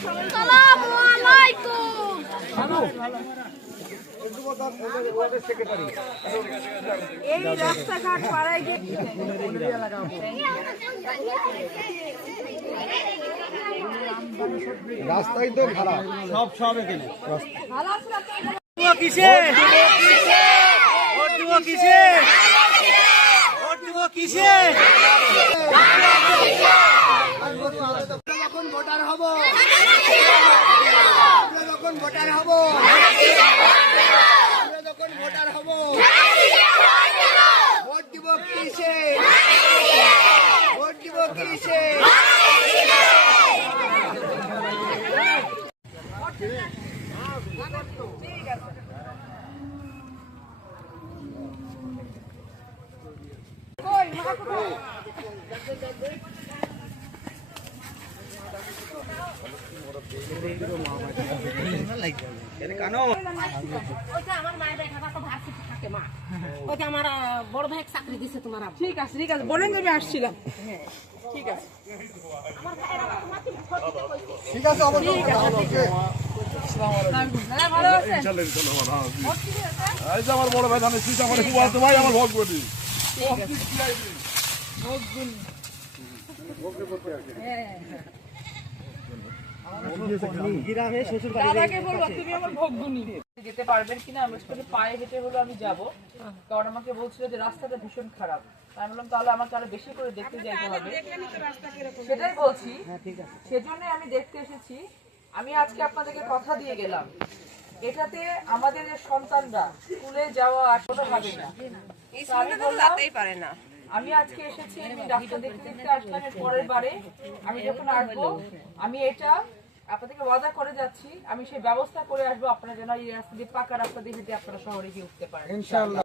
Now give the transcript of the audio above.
আসসালামু আলাইকুম। এই রাস্তাঘাট পাড়ায় গিয়ে রাস্তাই তো খারাপ, সব এখানে কিসে ভোট দিব, কিসে ভোট দিব, কিসে যখন ভোটার হব, যখন ভোটার হব, যখন ভোটার হব, ভোট দিব কিসে, ভোট দিব কিসে। আমার বড় ভাই চাকরি দিছে তোমার। ঠিক আছে ঠিক আছে, বলেন যে আমি আসছিলাম। ঠিক আছে ঠিক আছে, অবশ্যই আমার বড় ভাই ধানের আমার ভাই আমার ভোট করি দাদাকে বলবো তুমি আমার ভোগগুনি যেতে পারবেন কিনা। আমি স্কুলে পায়ে হেঁটে হলো আমি যাব, কারণ আমাকে বলছিল যে রাস্তাটা ভীষণ খারাপ। আমি বললাম তাহলে আমাকে আরো বেশি করে দেখতে যাইতে হবে, সেটাই বলছি। সেজন্য আমি দেখতে এসেছি। আমি আজকে আপনাদেরকে কথা দিয়ে গেলাম, এটাতে আমাদের সন্তানরা স্কুলে যাওয়া আসলে হবে না। আমি আজকে এসেছি, আমি ডাক্তার দেখতে দেখতে আসলাম। এর পরের বারে আমি যখন আসবো, আমি এটা আপনাদেরকে ওয়াদা করে যাচ্ছি, আমি সেই ব্যবস্থা করে আসবো আপনারা যেন এই রাস্তা দিয়ে, পাকা রাস্তা দিয়ে হেঁটে আপনারা শহরে গিয়ে উঠতে পারেন। ইনশাআল্লাহ।